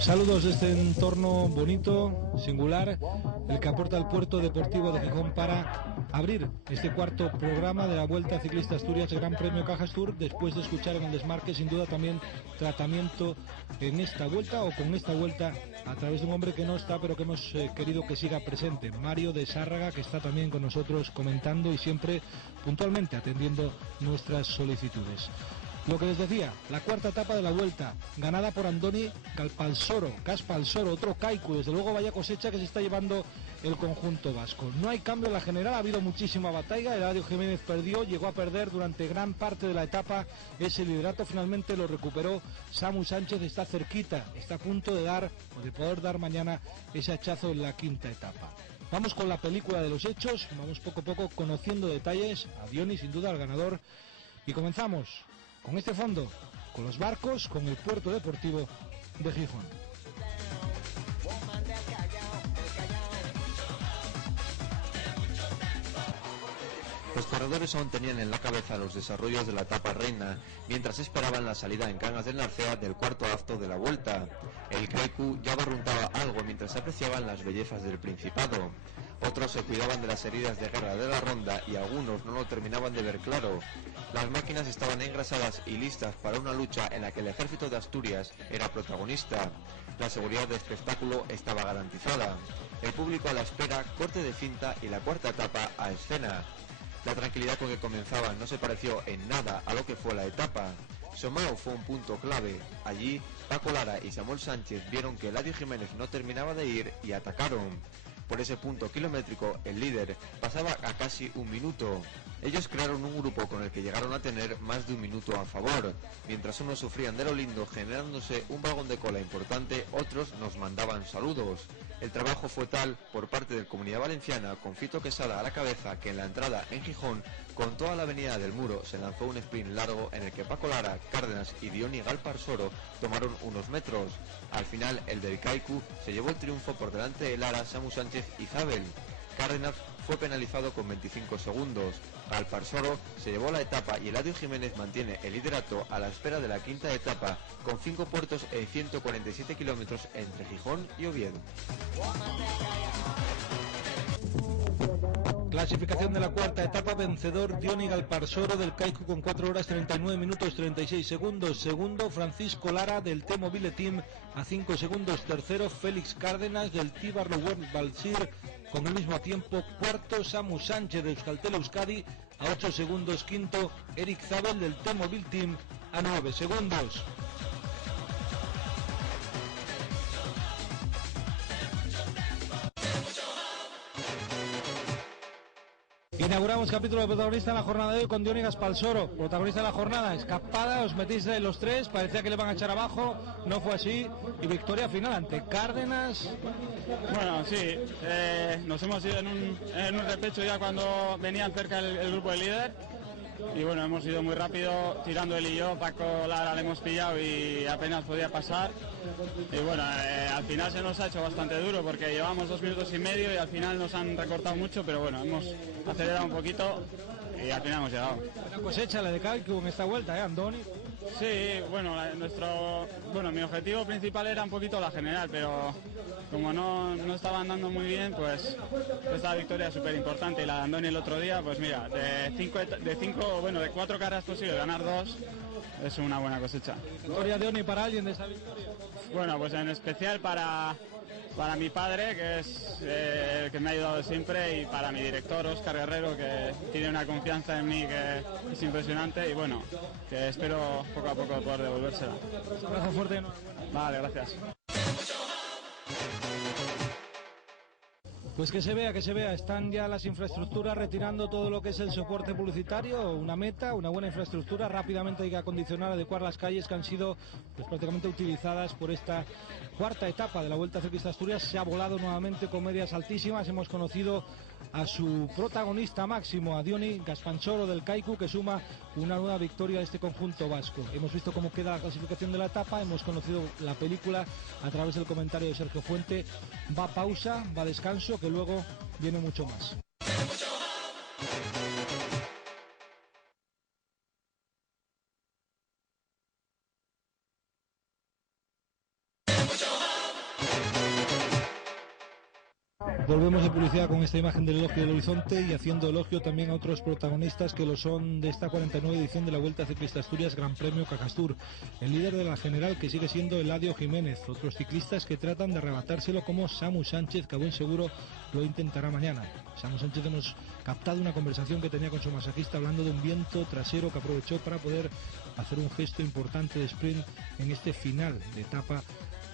Saludos desde este entorno bonito, singular, el que aporta el Puerto Deportivo de Gijón para abrir este cuarto programa de la Vuelta Ciclista Asturias Gran Premio Cajas Tour, después de escuchar en el desmarque sin duda también tratamiento en esta vuelta o con esta vuelta a través de un hombre que no está pero que hemos querido que siga presente, Mario de Sárraga, que está también con nosotros comentando y siempre puntualmente atendiendo nuestras solicitudes. Lo que les decía, la cuarta etapa de la Vuelta, ganada por Andoni Caspalsoro, otro Kaiku, desde luego vaya cosecha que se está llevando el conjunto vasco. No hay cambio en la general, ha habido muchísima batalla, Eladio Jiménez perdió, llegó a perder durante gran parte de la etapa, ese liderato finalmente lo recuperó Samu Sánchez, está cerquita, está a punto de dar, o de poder dar mañana ese hachazo en la quinta etapa. Vamos con la película de los hechos, vamos poco a poco conociendo detalles, a Dioni sin duda el ganador, y comenzamos con este fondo, con los barcos, con el puerto deportivo de Gijón. Los corredores aún tenían en la cabeza los desarrollos de la etapa reina, mientras esperaban la salida en Cangas del Narcea del cuarto acto de la Vuelta. El Kaiku ya barruntaba algo mientras apreciaban las bellezas del Principado. Otros se cuidaban de las heridas de guerra de la ronda y algunos no lo terminaban de ver claro. Las máquinas estaban engrasadas y listas para una lucha en la que el ejército de Asturias era protagonista. La seguridad del espectáculo estaba garantizada. El público a la espera, corte de cinta y la cuarta etapa a escena. La tranquilidad con que comenzaban no se pareció en nada a lo que fue la etapa. Somao fue un punto clave. Allí, Paco Lara y Samuel Sánchez vieron que Eladio Jiménez no terminaba de ir y atacaron. Por ese punto kilométrico, el líder pasaba a casi un minuto. Ellos crearon un grupo con el que llegaron a tener más de un minuto a favor. Mientras unos sufrían de lo lindo generándose un vagón de cola importante, otros nos mandaban saludos. El trabajo fue tal por parte de Comunidad Valenciana, con Fito Quesada a la cabeza, que en la entrada en Gijón, con toda la avenida del Muro, se lanzó un sprint largo en el que Paco Lara, Cárdenas y Dioni Galparsoro tomaron unos metros. Al final, el del Kaiku se llevó el triunfo por delante de Lara, Samu Sánchez y Zabel. Cárdenas fue penalizado con 25 segundos. Galparsoro se llevó la etapa y Eladio Jiménez mantiene el liderato a la espera de la quinta etapa, con 5 puertos en 147 kilómetros entre Gijón y Oviedo. Clasificación de la cuarta etapa, vencedor Dioni Galparsoro del Kaiku con 4 horas 39 minutos 36 segundos. Segundo, Francisco Lara del T-Mobile Team a 5 segundos. Tercero, Félix Cárdenas del Tíbarlo World Balsir con el mismo tiempo. Cuarto, Samu Sánchez de Euskaltel Euskadi a 8 segundos. Quinto, Eric Zabel del T-Mobile Team a 9 segundos. Inauguramos capítulo de protagonista en la jornada de hoy con Dioni Galparsoro, protagonista de la jornada, escapada, os metéis de los tres, parecía que le van a echar abajo, no fue así, y victoria final ante Cárdenas. Bueno, sí, nos hemos ido en un repecho ya cuando venían cerca el grupo de líder. Y bueno, hemos ido muy rápido, tirando él y yo, Paco Lara le hemos pillado y apenas podía pasar. Y bueno, al final se nos ha hecho bastante duro porque llevamos 2 minutos y medio y al final nos han recortado mucho, pero bueno, hemos acelerado un poquito y al final hemos llegado. Una cosecha la de Kaiku en esta vuelta, Andoni. Sí, bueno, mi objetivo principal era un poquito la general, pero como no estaba andando muy bien, pues esta victoria es súper importante. Y la de Andoni el otro día, pues mira, de 4 carreras posibles, ganar 2 es una buena cosecha. ¿Victoria de Oni para alguien de esa victoria? Bueno, pues en especial para mi padre, que es el que me ha ayudado siempre, y para mi director, Óscar Guerrero, que tiene una confianza en mí que es impresionante, y bueno, que espero poco a poco poder devolvérsela. Un abrazo fuerte. Vale, gracias. Pues que se vea, están ya las infraestructuras retirando todo lo que es el soporte publicitario, una meta, una buena infraestructura, rápidamente hay que acondicionar, adecuar las calles que han sido pues prácticamente utilizadas por esta cuarta etapa de la Vuelta Ciclista Asturias. Se ha volado nuevamente con medias altísimas, hemos conocido a su protagonista máximo, a Dioni Galparsoro del Kaiku, que suma una nueva victoria de este conjunto vasco. Hemos visto cómo queda la clasificación de la etapa, hemos conocido la película a través del comentario de Sergio Fuente. Va pausa, va descanso, que luego viene mucho más. Volvemos de publicidad con esta imagen del elogio del horizonte y haciendo elogio también a otros protagonistas que lo son de esta 49 edición de la Vuelta Ciclista Asturias Gran Premio Cajastur. El líder de la general, que sigue siendo Eladio Jiménez. Otros ciclistas que tratan de arrebatárselo, como Samu Sánchez, que a buen seguro lo intentará mañana. Samu Sánchez, hemos captado una conversación que tenía con su masajista hablando de un viento trasero que aprovechó para poder hacer un gesto importante de sprint en este final de etapa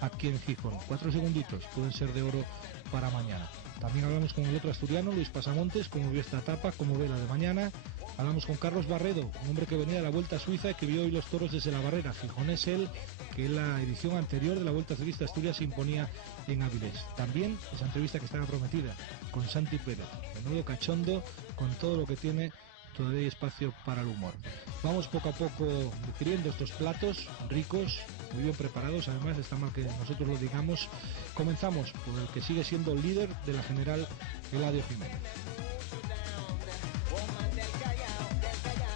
aquí en Gijón. 4 segunditos pueden ser de oro para mañana. También hablamos con el otro asturiano, Luis Pasamontes, cómo vio esta etapa, cómo ve la de mañana. Hablamos con Carlos Barredo, un hombre que venía de la Vuelta a Suiza y que vio hoy los toros desde la barrera. Gijonés él, que en la edición anterior de la Vuelta Ciclista Asturias se imponía en Avilés. También esa entrevista que estaba prometida con Santi Pérez, menudo cachondo, con todo lo que tiene. Todavía hay espacio para el humor. Vamos poco a poco digiriendo estos platos ricos, muy bien preparados, además está mal que nosotros lo digamos. Comenzamos por el que sigue siendo el líder de la general, Eladio Jiménez.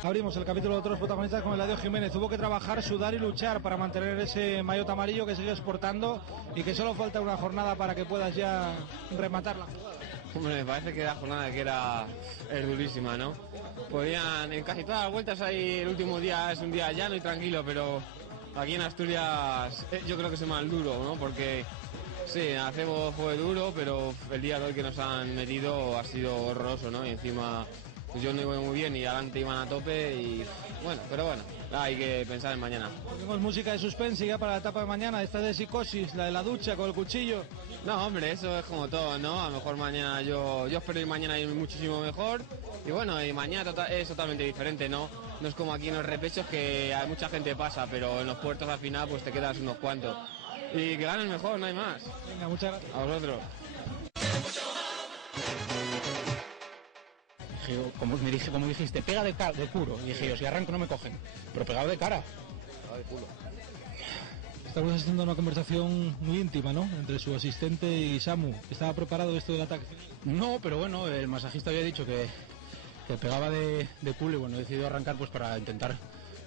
Abrimos el capítulo de otros protagonistas con Eladio Jiménez. Hubo que trabajar, sudar y luchar para mantener ese maillot amarillo que sigue exportando y que solo falta una jornada para que puedas ya rematar la jugada. Hombre, me parece que la jornada es durísima, ¿no? Podían, en casi todas las vueltas ahí el último día es un día llano y tranquilo, pero aquí en Asturias yo creo que es más duro, ¿no? Porque sí, Acebo fue duro, pero el día de hoy que nos han metido ha sido horroroso, ¿no? Y encima pues yo no iba muy bien y adelante iban a tope y bueno, pero bueno, hay que pensar en mañana. Tenemos música de suspense ya para la etapa de mañana, esta de psicosis, la de la ducha con el cuchillo. No, hombre, eso es como todo, ¿no? A lo mejor mañana yo espero ir mañana ir muchísimo mejor y bueno, y mañana es totalmente diferente, ¿no? No es como aquí en los repechos que hay mucha gente pasa, pero en los puertos al final pues te quedas unos cuantos. Y que ganen mejor, no hay más. Venga, muchas gracias. A vosotros. Como dijiste, pega de culo. Y dije yo, si arranco no me cogen. Pero pegado de cara. De culo. Estamos haciendo una conversación muy íntima, ¿no? Entre su asistente y Samu. ¿Estaba preparado esto del ataque? No, pero bueno, el masajista había dicho que pegaba de culo y bueno, he decidido arrancar pues para intentar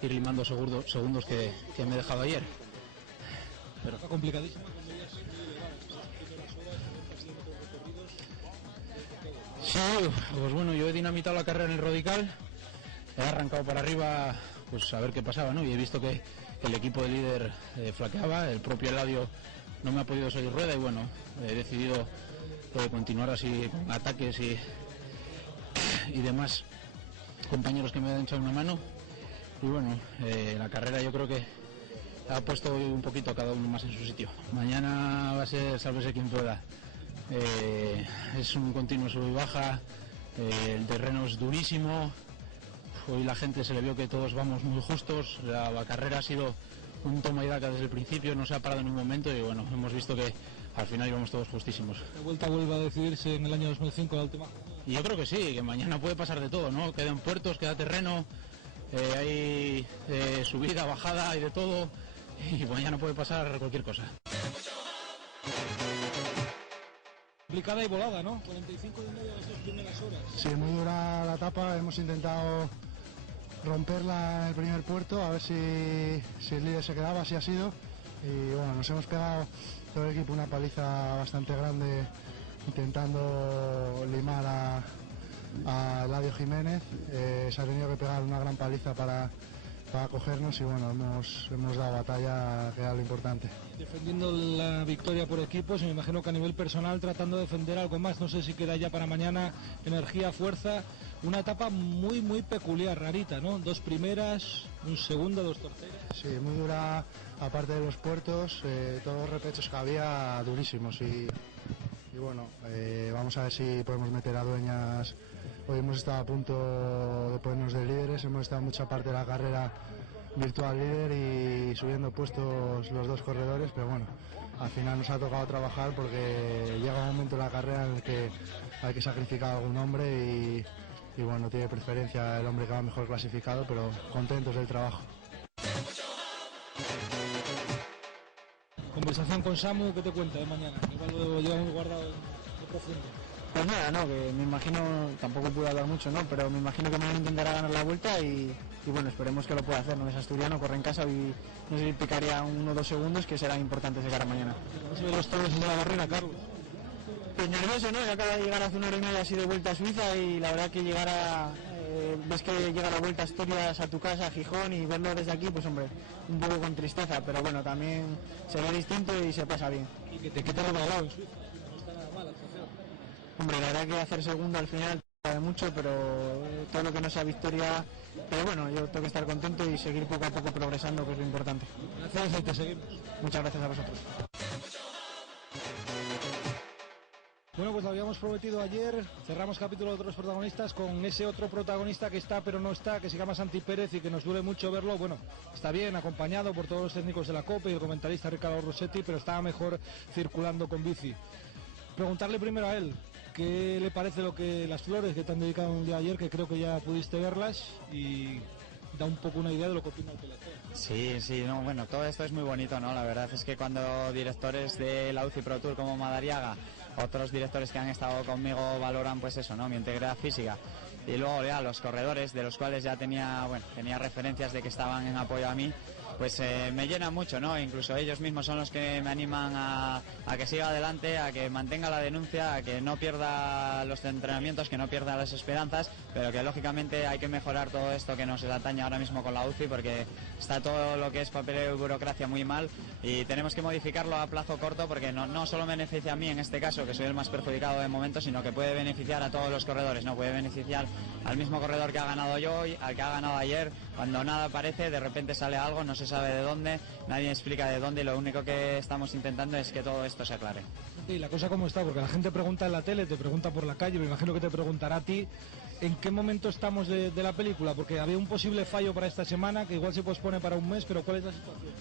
ir limando segundos que me he dejado ayer. Pero está complicadísimo. Sí, pues bueno, yo he dinamitado la carrera en el Rodical, he arrancado para arriba pues a ver qué pasaba, ¿no? Y he visto que el equipo de líder flaqueaba, el propio Eladio no me ha podido salir rueda y bueno, he decidido continuar así con ataques y demás compañeros que me han echado una mano y bueno, la carrera yo creo que ha puesto un poquito a cada uno más en su sitio. Mañana va a ser sálvese quien pueda. Es un continuo sub y baja, el terreno es durísimo, hoy la gente se le vio que todos vamos muy justos, la carrera ha sido un toma y daca desde el principio, no se ha parado en un momento y bueno, hemos visto que al final íbamos todos justísimos. La vuelta vuelve a decidirse en el año 2005, la última. Y yo creo que sí, que mañana puede pasar de todo, ¿no? Quedan puertos, queda terreno, hay subida, bajada y de todo y mañana puede pasar cualquier cosa. Complicada y volada, ¿no? 45 de media las 2 primeras horas. Sí, muy dura la etapa, hemos intentado romperla en el primer puerto, a ver si el líder se quedaba, así ha sido. Y bueno, nos hemos pegado todo el equipo una paliza bastante grande intentando limar a Eladio Jiménez. Se ha tenido que pegar una gran paliza para cogernos y bueno, hemos dado batalla, que era lo importante. Defendiendo la victoria por equipos, me imagino que a nivel personal tratando de defender algo más, no sé si queda ya para mañana energía, fuerza, una etapa muy muy peculiar, rarita, ¿no? 2 primeras, un segundo, 2 terceras. Sí, muy dura, aparte de los puertos, todos los repechos que había durísimos y bueno, vamos a ver si podemos meter a Dueñas. Hoy hemos estado a punto de ponernos de líderes, hemos estado mucha parte de la carrera virtual líder y subiendo puestos los 2 corredores, pero bueno, al final nos ha tocado trabajar porque llega un momento en la carrera en el que hay que sacrificar a algún hombre y bueno, tiene preferencia el hombre que va mejor clasificado, pero contentos del trabajo. Conversación con Samu, ¿qué te cuenta de mañana? Igual lo llevamos guardado en profundo. Pues nada, no, que me imagino, tampoco puedo hablar mucho, ¿no? Pero me imagino que mañana intentará ganar la vuelta y bueno, esperemos que lo pueda hacer, ¿no? Es asturiano, corre en casa y no sé si picaría 1 o 2 segundos que serán importantes de cara a mañana. ¿Cómo se ven los toros de la barrera, Carlos? Pues nervioso, ¿no? Yo acabo de llegar hace una hora y media así de vuelta a Suiza y la verdad que ves que llega la vuelta a Asturias a tu casa, a Gijón, y verlo desde aquí, pues hombre, un poco con tristeza, pero bueno, también se ve distinto y se pasa bien. ¿Y qué te ha regalado en Suiza? No está nada mal la sensación. Hombre, la verdad que hacer segundo al final sabe mucho, pero todo lo que no sea victoria, pero bueno, yo tengo que estar contento y seguir poco a poco progresando, que es lo importante. Gracias y te seguimos. Muchas gracias a vosotros. Bueno, pues lo habíamos prometido ayer, cerramos capítulo de otros protagonistas con ese otro protagonista que está pero no está, que se llama Santi Pérez y que nos duele mucho verlo. Bueno, está bien acompañado por todos los técnicos de la COPE y el comentarista Ricardo Rossetti, pero estaba mejor circulando con bici. Preguntarle primero a él, ¿qué le parece las flores que te han dedicado un día ayer, que creo que ya pudiste verlas, y da un poco una idea de lo que opina el pelotón? Sí, no, bueno, todo esto es muy bonito, ¿no? La verdad es que cuando directores de la UCI Pro Tour como Madariaga, otros directores que han estado conmigo valoran pues eso, ¿no? Mi integridad física, y luego ya los corredores, de los cuales ya tenía referencias de que estaban en apoyo a mí, pues me llena mucho, ¿no? Incluso ellos mismos son los que me animan a que siga adelante, a que mantenga la denuncia, a que no pierda los entrenamientos, que no pierda las esperanzas, pero que lógicamente hay que mejorar todo esto que nos atañe ahora mismo con la UCI, porque está todo lo que es papeleo y burocracia muy mal y tenemos que modificarlo a plazo corto, porque no solo me beneficia a mí en este caso, que soy el más perjudicado de momento, sino que puede beneficiar a todos los corredores, ¿no? Puede beneficiar al mismo corredor que ha ganado yo hoy, al que ha ganado ayer. Cuando nada aparece, de repente sale algo, no se sabe de dónde, nadie explica de dónde, y lo único que estamos intentando es que todo esto se aclare. Y la cosa cómo está, porque la gente pregunta en la tele, te pregunta por la calle, me imagino que te preguntará a ti, ¿en qué momento estamos de la película? Porque había un posible fallo para esta semana, que igual se pospone para un mes, pero ¿cuál es la situación?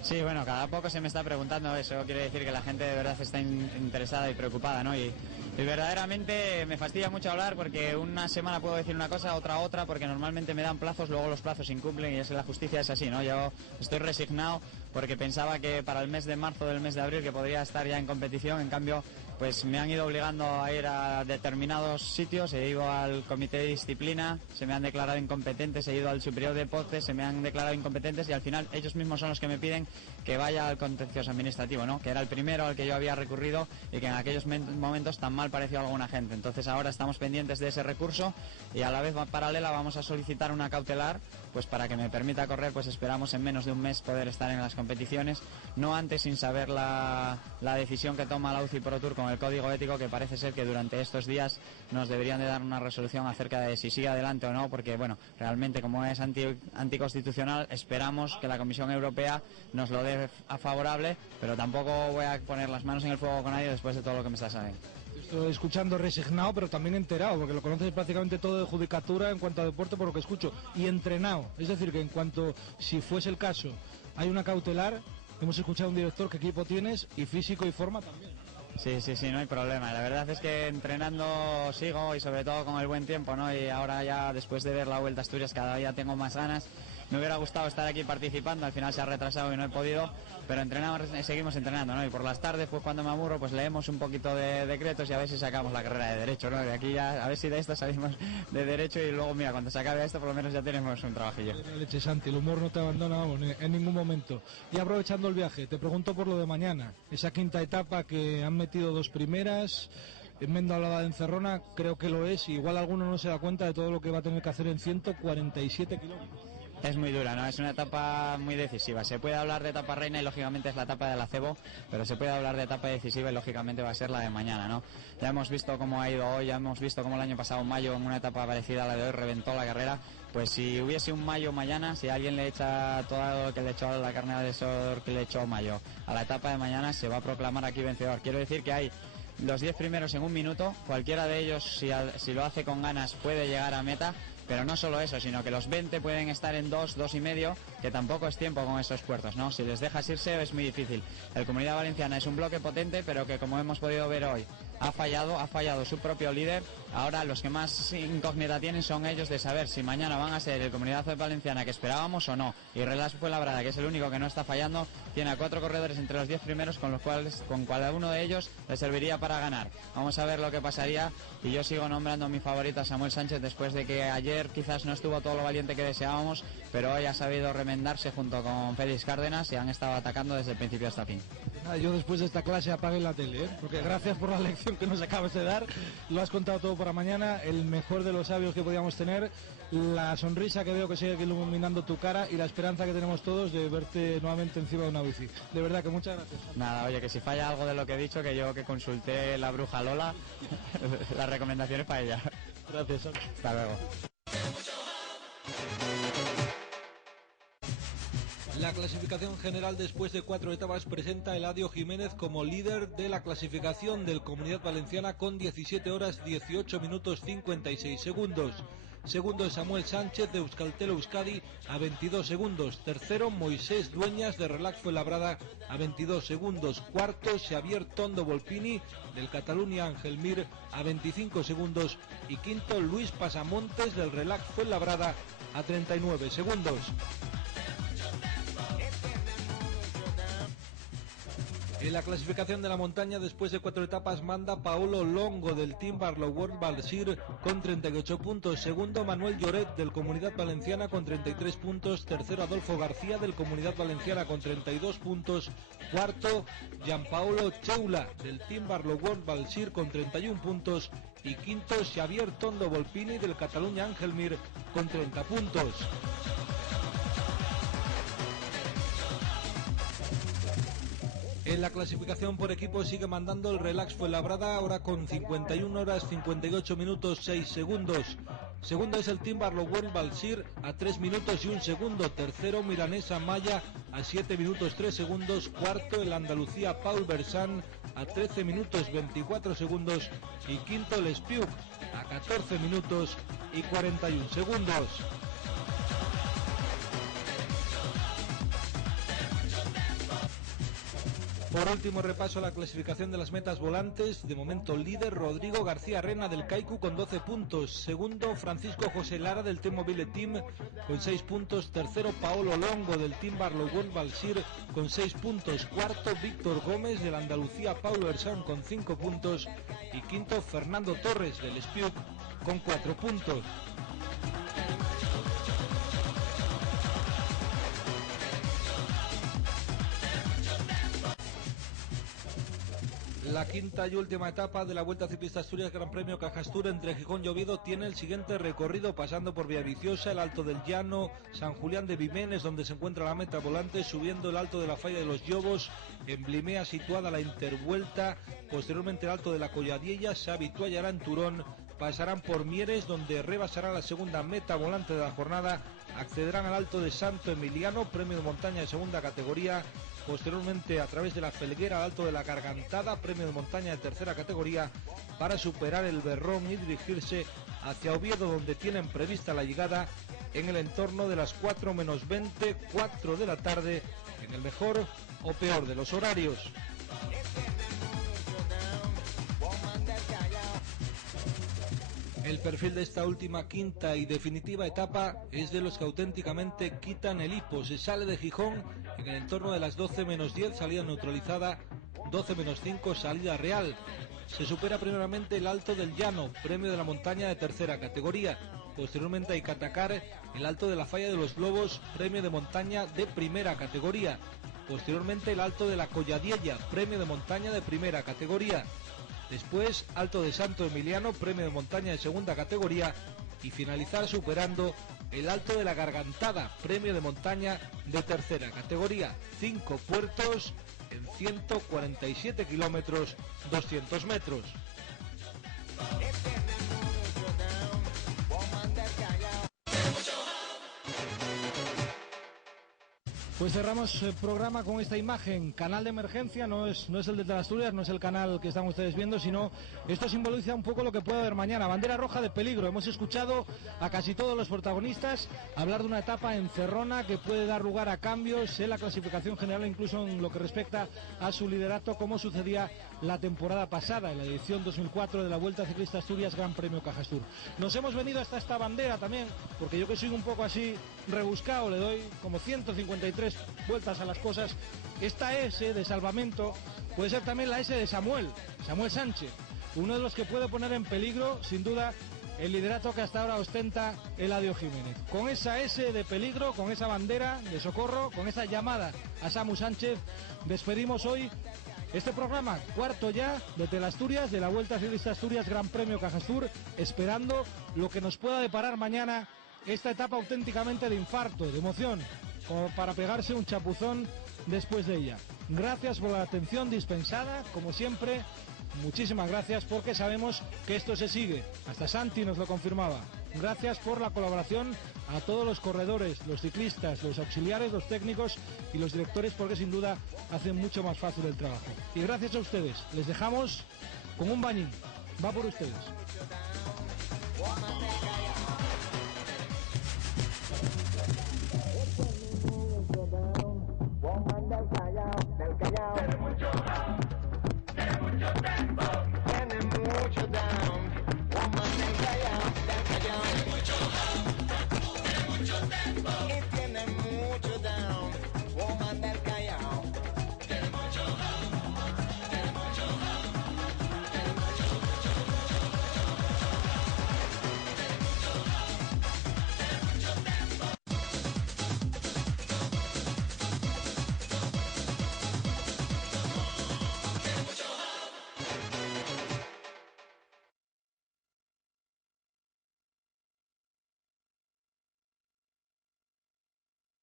Sí, bueno, cada poco se me está preguntando eso, quiere decir que la gente de verdad está interesada y preocupada, ¿no? Y verdaderamente me fastidia mucho hablar, porque una semana puedo decir una cosa, otra, porque normalmente me dan plazos, luego los plazos se incumplen y la justicia es así, ¿no? Yo estoy resignado porque pensaba que para el mes de marzo del mes de abril que podría estar ya en competición, en cambio pues me han ido obligando a ir a determinados sitios, he ido al comité de disciplina, se me han declarado incompetentes, he ido al superior de deportes, se me han declarado incompetentes, y al final ellos mismos son los que me piden que vaya al contencioso administrativo, ¿no? Que era el primero al que yo había recurrido y que en aquellos momentos tan mal pareció a alguna gente. Entonces ahora estamos pendientes de ese recurso y a la vez paralela vamos a solicitar una cautelar, pues para que me permita correr, pues esperamos en menos de un mes poder estar en las competiciones, no antes sin saber la decisión que toma la UCI Pro Tour con el código ético, que parece ser que durante estos días nos deberían de dar una resolución acerca de si sigue adelante o no, porque bueno, realmente como es anticonstitucional, esperamos que la Comisión Europea nos lo dé a favorable, pero tampoco voy a poner las manos en el fuego con nadie después de todo lo que me está sabiendo. Estoy escuchando resignado, pero también enterado, porque lo conoces prácticamente todo de judicatura en cuanto a deporte, por lo que escucho, y entrenado. Es decir, que en cuanto, si fuese el caso, hay una cautelar, hemos escuchado a un director, ¿qué equipo tienes? Y físico y forma también. Sí, no hay problema. La verdad es que entrenando sigo, y sobre todo con el buen tiempo, ¿no? Y ahora ya, después de ver la Vuelta a Asturias, cada día tengo más ganas. Me hubiera gustado estar aquí participando, al final se ha retrasado y no he podido, pero seguimos entrenando, ¿no? Y por las tardes, pues cuando me aburro, pues leemos un poquito de decretos y a ver si sacamos la carrera de Derecho, ¿no? De aquí ya, a ver si de esto salimos de Derecho, y luego, mira, cuando se acabe esto, por lo menos ya tenemos un trabajillo. Leche, Santi, el humor no te abandona, vamos, en ningún momento. Y aprovechando el viaje, te pregunto por lo de mañana, esa quinta etapa que han metido 2 primeras. Mendo hablaba de encerrona, creo que lo es, y igual alguno no se da cuenta de todo lo que va a tener que hacer en 147 kilómetros. Es muy dura, ¿no? Es una etapa muy decisiva. Se puede hablar de etapa reina y lógicamente es la etapa del acebo, pero se puede hablar de etapa decisiva y lógicamente va a ser la de mañana, ¿no? Ya hemos visto cómo ha ido hoy, ya hemos visto cómo el año pasado, en mayo, en una etapa parecida a la de hoy, reventó la carrera. Pues si hubiese un mayo mañana, si alguien le echa todo lo que le echó a la carne de sor que le echó mayo a la etapa de mañana, se va a proclamar aquí vencedor. Quiero decir que hay los 10 primeros en un minuto, cualquiera de ellos, si lo hace con ganas, puede llegar a meta. Pero no solo eso, sino que los 20 pueden estar en 2,5, que tampoco es tiempo con esos puertos, ¿no? Si les dejas irse es muy difícil. El Comunidad Valenciana es un bloque potente, pero que, como hemos podido ver hoy, ha fallado su propio líder. Ahora los que más incógnita tienen son ellos, de saber si mañana van a ser el Comunidad Valenciana que esperábamos o no. Y Relas Fuenlabrada, que es el único que no está fallando, tiene a 4 corredores entre los 10 primeros, con los cuales, con cada uno de ellos le serviría para ganar. Vamos a ver lo que pasaría, y yo sigo nombrando a mi favorito, a Samuel Sánchez, después de que ayer quizás no estuvo todo lo valiente que deseábamos, pero hoy ha sabido remendarse junto con Félix Cárdenas y han estado atacando desde el principio hasta el fin. yo después de esta clase apague la tele, ¿eh? Porque gracias por la lección que nos acabas de dar, lo has contado todo para mañana, el mejor de los sabios que podíamos tener, la sonrisa que veo que sigue iluminando tu cara y la esperanza que tenemos todos de verte nuevamente encima de una bici. De verdad que muchas gracias. Nada, oye, que si falla algo de lo que he dicho, que yo que consulté la bruja Lola, las recomendaciones para ella. Gracias. Hasta luego. La clasificación general después de 4 etapas presenta a Eladio Jiménez como líder de la clasificación del Comunidad Valenciana con 17 horas 18 minutos 56 segundos. Segundo es Samuel Sánchez de Euskaltel Euskadi a 22 segundos. Tercero Moisés Dueñas de Relax Fuenlabrada a 22 segundos. Cuarto Xavier Tondo Volpini del Catalunya Angelmir a 25 segundos. Y quinto Luis Pasamontes del Relax Fuenlabrada a 39 segundos. En la clasificación de la montaña, después de 4 etapas, manda Paolo Longo del Team Barlow World Balsir con 38 puntos. Segundo, Manuel Lloret del Comunidad Valenciana con 33 puntos. Tercero, Adolfo García del Comunidad Valenciana con 32 puntos. Cuarto, Gianpaolo Cheula del Team Barlow World Balsir con 31 puntos. Y quinto, Xavier Tondo Volpini del Catalunya Angelmir con 30 puntos. En la clasificación por equipo sigue mandando el Relax Fuenlabrada, ahora con 51 horas 58 minutos 6 segundos. Segundo es el Team Barlow World Balsir a 3 minutos y 1 segundo. Tercero Milanesa Maya a 7 minutos 3 segundos. Cuarto el Andalucía Paul Bersan a 13 minutos 24 segundos. Y quinto el Spiuk a 14 minutos y 41 segundos. Por último repaso a la clasificación de las metas volantes. De momento líder Rodrigo García Rena del Kaiku con 12 puntos. Segundo Francisco José Lara del T-Mobile Team con 6 puntos. Tercero Paolo Longo del Team Barlow World Balsir con 6 puntos. Cuarto Víctor Gómez del Andalucía Paulo Ersan con 5 puntos. Y quinto Fernando Torres del Spiuk con 4 puntos. La quinta y última etapa de la Vuelta Ciclista Asturias Gran Premio Cajastur entre Gijón y Oviedo tiene el siguiente recorrido, pasando por Villaviciosa, el Alto del Llano, San Julián de Vimenes, donde se encuentra la meta volante, subiendo el Alto de la Falla de los Llobos, en Blimea situada la Intervuelta, posteriormente el Alto de la Colladiella, se habituallará en Turón, pasarán por Mieres, donde rebasará la segunda meta volante de la jornada, accederán al Alto de Santo Emiliano, premio de montaña de segunda categoría, posteriormente a través de la Felguera al Alto de la Gargantada, premio de montaña de tercera categoría, para superar el Berrón y dirigirse hacia Oviedo, donde tienen prevista la llegada en el entorno de las 4 menos 20, 4 de la tarde, en el mejor o peor de los horarios. El perfil de esta última quinta y definitiva etapa es de los que auténticamente quitan el hipo. Se sale de Gijón en el entorno de las 12 menos 10, salida neutralizada, 12 menos 5, salida real. Se supera primeramente el Alto del Llano, premio de la montaña de tercera categoría. Posteriormente hay que atacar el Alto de la Falla de los Lobos, premio de montaña de primera categoría. Posteriormente el Alto de la Colladiella, premio de montaña de primera categoría. Después, Alto de Santo Emiliano, premio de montaña de segunda categoría. Y finalizar superando el Alto de la Gargantada, premio de montaña de tercera categoría. 5 puertos en 147 kilómetros, 200 metros. Pues cerramos el programa con esta imagen, canal de emergencia, no es el de Asturias, no es el canal que están ustedes viendo, sino esto simboliza un poco lo que puede haber mañana, bandera roja de peligro. Hemos escuchado a casi todos los protagonistas hablar de una etapa encerrona que puede dar lugar a cambios en la clasificación general, incluso en lo que respecta a su liderato, como sucedía la temporada pasada, en la edición 2004 de la Vuelta Ciclista Asturias Gran Premio Cajastur. Nos hemos venido hasta esta bandera también, porque yo que soy un poco así rebuscado, le doy como 153 vueltas a las cosas. Esta S de salvamento puede ser también la S de Samuel Sánchez, uno de los que puede poner en peligro sin duda el liderato que hasta ahora ostenta Eladio Jiménez. Con esa S de peligro, con esa bandera de socorro, con esa llamada a Samu Sánchez, despedimos hoy este programa, cuarto ya de Teleasturias, de la Vuelta Ciclista Asturias Gran Premio Cajastur, esperando lo que nos pueda deparar mañana esta etapa auténticamente de infarto, de emoción, como para pegarse un chapuzón después de ella. Gracias por la atención dispensada, como siempre, muchísimas gracias, porque sabemos que esto se sigue, hasta Santi nos lo confirmaba. Gracias por la colaboración a todos los corredores, los ciclistas, los auxiliares, los técnicos y los directores, porque sin duda hacen mucho más fácil el trabajo. Y gracias a ustedes, les dejamos con un bañín. Va por ustedes.